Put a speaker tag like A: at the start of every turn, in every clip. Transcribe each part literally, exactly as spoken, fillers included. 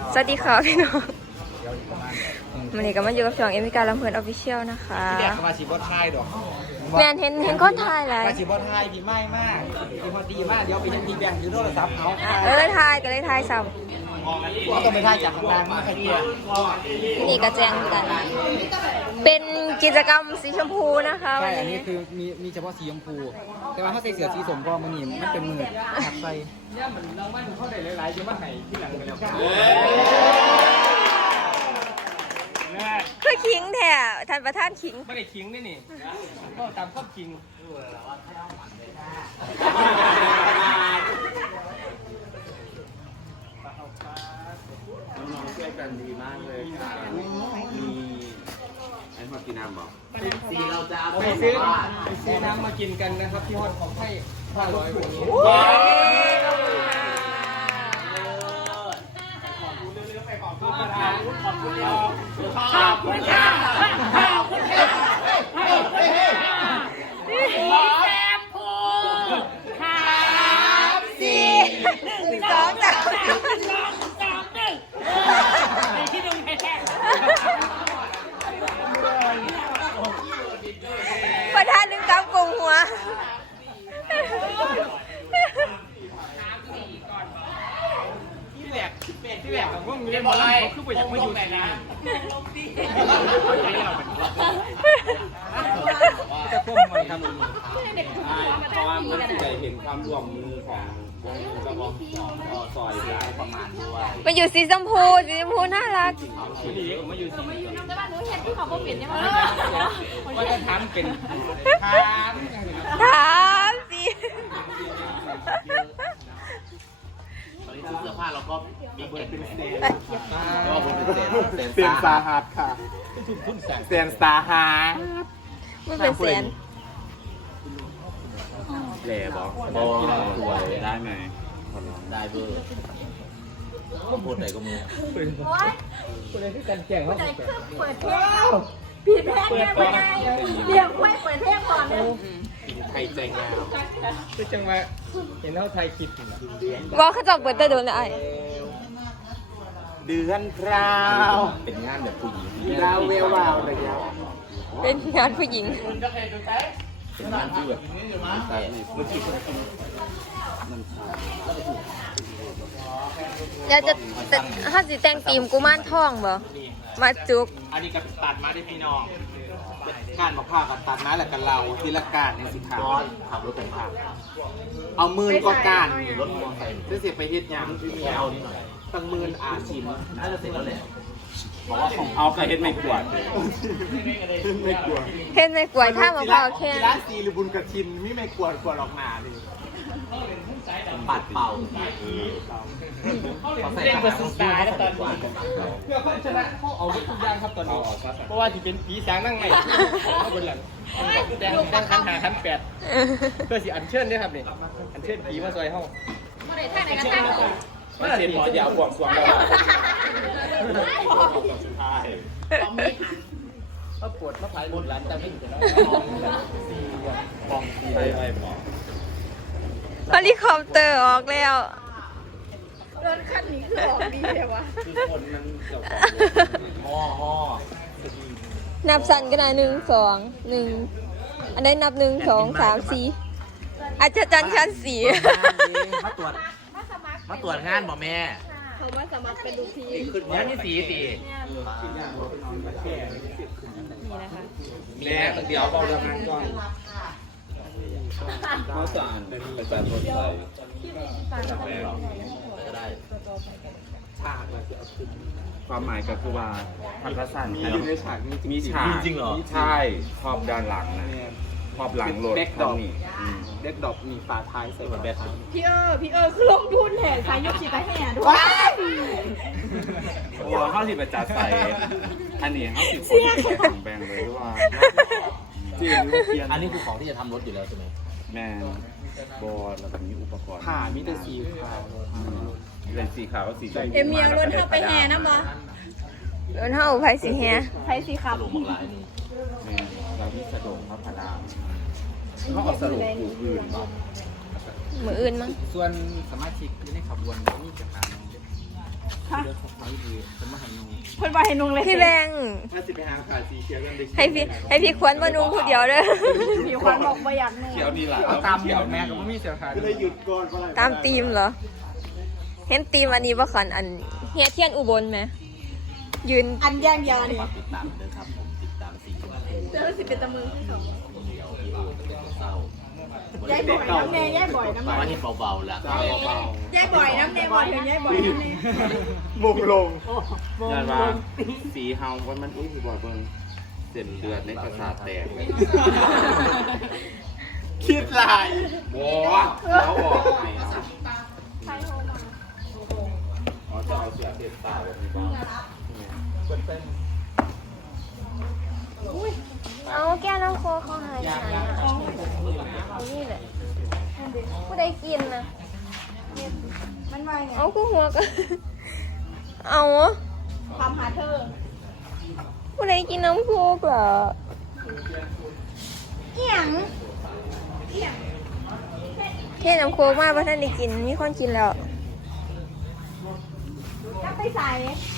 A: สวัสดีค่ะพี่น้องวันนี้ก็มาอยู่กับช่องเอมิกาลำเพลินออฟฟิเชียลนะคะ
B: พี่แดกมาชีบอสไทยดอก
A: แมนเห็นเห็นคนไทยเลย
B: มาชีบอสไทยดีไม่มากดีพอดีมากเดี๋ยวไปยังดีแบงค์ยูโรศัพท์เขา
A: เออเลยไทยก็เลยไทยซ้
B: ก็ต้องไปถ่ายจากข้างล่างมาใครเกียร์
A: ำนี่กระแจงกัน เป็นกิจกรรมสีชมพูนะคะ
B: ใช่อันนี้คือมีมีเฉพาะสีชมพูแต่ว่าถ้าใส่เสื้อสีส้มก็มันนี่มันเป็นมือหักใส่เนี่ยมันเราไม่ถูกเข้าได้หลายๆจะมาไห้ที่หลังกันแล้ว
A: คือคิงแท้ท่านประธานคิง
B: ไม่ได้คิงนี่นี่ก็ตามข้อคิง
C: น้องๆช่วยกันดีมากเลยค่ะมีไอ้พอกินน้ำบอกสีเราจะเอาไปซื้อ
B: ไปซื้อน้ำมากินกันนะครับที่ฮอตของให้ห้าร้อยคนนี้ขอบคุณค่ะขอบคุณค่ะขอบคุณค่ะ
A: แซมพูครับสี่สองสามสามหนึ่งไอ้ที่ดึงแท้ประธานดึงกำกงหัว
B: ที่แหลกที่แหลกของพวกนี้บอลไล่คือไปจากมาอยู่ไหนนะจะพุ่งมันทำมัน
C: เพราะว่ามันจะเห็นความร่วมมือของวงกระบอกซอยยาวประมาณด้วย
A: มาอยู่สีชมพูสีชมพูน่ารัก
B: ดีมาอยู่สี
D: มาอยู่น้ำแต่ว่าหนูเห็นที่เขาบอกเปลี่ยนเนี่ยมัน
B: ว่าจะทำเป็นทำ
A: ถามสิ
C: ตอนนี้ชุดเสื้อผ้าเราก็มีเก็บเป็นเซนก็ผมเป็นเซน
B: เซนซาฮาร์ดค่ะเซนซาฮาร์ด
A: ไม่เป็นแสน
C: แหล่บอกโอ้สวยได้ไหมได้เบอร์พูดไหนก็มู
D: โอ๊ย
B: คนเลยที่กันแก่งเขาใจเครื่อง
D: เปิดเพลงผิดเพลงเนี่ยไม่ได้เรียกไว้เปิดเพลงก่อนเนี่ย
C: ไทยใจงาม
B: คือจังมาเห็นเขาไทยคิด
A: ว่าเขาจะเปิดแต่โดนเลย
C: เดือนพราวเป็นงานแบบผู้หญิง
B: ดาวเวลวาวเลยครับ
A: เป็นงานผู้หญิง
C: เป็นงานที่แบบแต่เมื่อกี้
A: อยากจะถ้าสิแต่งตีมกูม่านท่องบ่มาจุก
B: อันนี้ก็ตัดมาได้พี่น้องการมาผ้ากับตัดมาแล้วกันเราทีละการในสิขา
C: ขับรถแต่งผ้า
B: เอามือก็การ
C: รถมอเตอร์ไซค์
B: จะเสียไปเฮ็ดยัง
C: มีเอานิดหน่อย
B: ตั้งมืออาชิม
C: น่าจะเสร็จแล้วแหละบอกว่าของเอาไปเฮ็ดไม่กวด
B: ไม่กวด
A: เฮ็ดไม่กวดข้ามมาเปล่าแค่
B: ร้านซีหรือบุญกระทินไม่ไม่กวดกวดออกมาดิ
C: ปัดเป่า
B: เล่นเบอร์สุดท้ายแล้วตอนนี้เพื่อเขาชนะเขาเอาทุกอย่างครับตอนนี้เพราะว่าที่เป็นผีสางนั่งใหม่เขาบนหลังแดงแดงขันหาขันแปดเพื่อสิอันเชิญด้วยครับนี่อันเชิญผีมาซอยเขา
D: ไม่ได้ท่าไหนกันท่า
C: ไม่ได้หมอยาวบวกสวงแล้ว
B: เขาปวดเขาผายบนหลังแต่ไม่ถึงแล้ว
C: มองไปไปหมอ
A: เฮลิคอปเตอร์ออกแล้ว
D: รถคันนี้คือออกดีเลยวะ
C: คือคนมันเกี่ยวกับห่อห่อ
A: นับสั้นก็ได้หนึ่งสองหนึ่งอันได้นับหนึ่งสองสามสี่อาจจะจันชั้นสี่
C: มาตรวจมาตรวจงานบ่แม่
D: เขามาสมัครเป็นลูกทีม
C: แล้วนี่สีตีนี่นะคะแม่เดี๋ยวบอกทำงานก่อนเขาจะอ่านเป็นประจำคนไทยความหมายก็คือว่าพันธสันมีในฉากนี้มีฉากจริงเหรอใช่ขอบด้านหลังนะขอบหลังรถเด็กดอกเด็กดอกมีฝาท้ายใส่แบบแบบ
D: พี่เออพี่เออคือลงทุนแห่สายยกฉีดไปแห่ด้วย
C: โอ้เข้าสิประจัดใส่อันนี้เข้าสิบคนแบ่งเลยว่าอันนี้คือของที่จะทำรถอยู่แล้วใช่ไหมแม่บอร์ดแล้วก็มีอุปกรณ์
B: ผ่ามีแต่สีขาว
C: เป็นสีขาวก็สี
D: เอ็มเมียรถเข้าไปแห่น้ำบ่
A: รถเข้าไผ่สีแห่
D: ไผ่สีขาว
C: ลงลายนี่เราที่สะดงพระพดาเขาเอาสรุปผู้อื่น
A: มืออื่นมั้ง
B: ส่วนสมาชิกในขบวนนี้จะผ่าน
D: เพิ่นว่าให้นุ่งเลย
A: พี่แบง
C: ถ้าสิไปหาขาสีเขียวกันไป
A: ให้พี่ให้พี่ควนมานุ่งผู้เดียวเด้อ
D: มีความบอกบ่อยากนุ่ง
C: เขียวดีหล่ะ
B: เอาตามหมดแม่ก็ไม่มีเสียขาด
C: ก็เลยหยุดก่อน
A: ตามธีมเหรอ เห็นธีมอันนี้บ่คันอันเฮียเทียนอุบลไหมยืน
D: อันย่างเดียวนี่
E: ติดตามเด้อครับผมติดตามสีชมพู
D: เจอสิเป็นตะมือที่สอง
E: เดียวที่อูเป็นเศร้าย
D: ายบ่อยน้ำแน่ยายบ่อยน้ำ
E: มา
D: แน่
E: ที่เบาๆละ
D: ยายบ่อยน้ำแน่บ่อยถึงยายบ่อยน้ำแน่
C: มุมลง
E: ยานว่าสีเฮาว่ามันอุ้ยบ่อยเบิ่งเส้นเลือดในประสาทแตก
C: คิดลายบอเขาบอกไงอ๋อจะเอาเสียเทปตาแบบนี้บ้าง
A: เอาแก้วน้ำโคกเขาหายฉันอ่ะเอานี่แหละผู้ใดกินนะ
D: มันว่าไง
A: เอากูหัวก็ เอา
D: ความหาเธอ
A: ผู้ใดกินน้ำโคกเหรอ
D: เอียง
A: เทน้ำโคกมากเพราะท่านได้กินมีคนกินแล้ว
D: จับไปใส่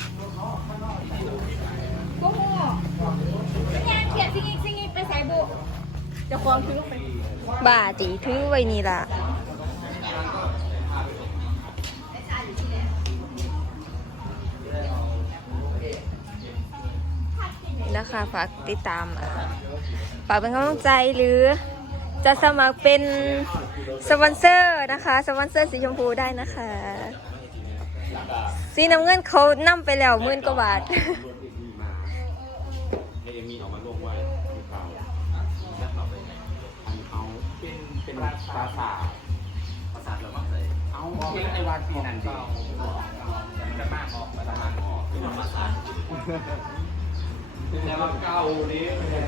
D: กูโม่ยางเขียนซิงอีกซิงอีกไปใส่บุจะควงคือลงไป
A: บ่าตีถือไว้นี่ล่ะนี่นะคะฝากติดตามอ่ะฝากเป็นกำลังใจหรือจะสมัครเป็นสปอนเซอร์นะคะสปอนเซอร์สีชมพูได้นะคะ สีน้ำเงินเขานั่มไปแล้วหมื่นกว่าบาท
C: ให้เอมี่ออกมาลงไว้ที่เขาแล้วเขาไปอันเขาเป็นเป็นภาษาภาษาเราบ้างเลยเอาเพียงไอวานปีนันดีจะมากออกมาจะมากออกเป็นภาษาแต่ว่าเก่านี้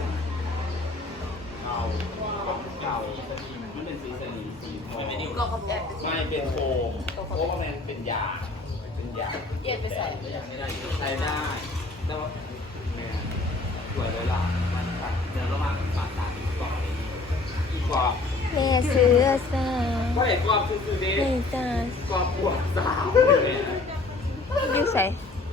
C: เก่าเก่ามันเป็นสีสนีสีทองไม่เป็นโฟมเพราะว่ามันเป็นยาเป็นยา
D: เอียดไปใส่
C: ไม่ได้ใช้ได้แต่ว่าแม่สวยเลยล่ะมันตัดเดี๋ยวระหว่างปากตาอีกกว่าอีกกว่า
A: แม่เสือสาว
C: ก็เห็นความคือๆเด้
A: แม่จ้า
C: ความปวดสาวเลย
A: อยู่ใส่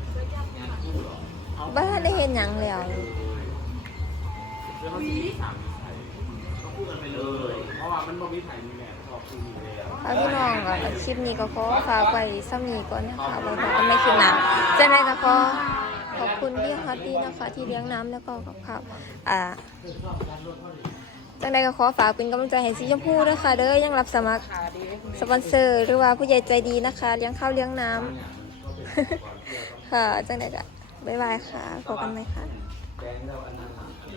A: บ้านได้เห็นหยังแล้ว
C: แล้วเขาสีสามไทยก็พูดกันไปเลยเพราะว่ามันบ่มีไทยมีแม่ชอบคือมีแล้ว
A: ฝากพี่น้องอ่ะคลิปนี้ก็ขอฝากไว้ซ้ำนี้ก่อนนะคะไว้พบกันไม่คลิปหน้าจะได้ก็ขอขอบคุณพี่ฮอตดี้นะคะที่เลี้ยงน้ำแล้วก็กับข้าวอ่าจังใดก็ขอฝากเป็นกำลังใจให้สีชมพูด้วยค่ะเด้อยังรับสมัครสปอนเซอร์หรือว่าผู้ใหญ่ใจดีนะคะเลี้ยงข้าวเลี้ยงน้ำ ค่ะจังใดก็บ๊ายบายค่ะพบกันไหมคะ
C: แดงเราอันนั้น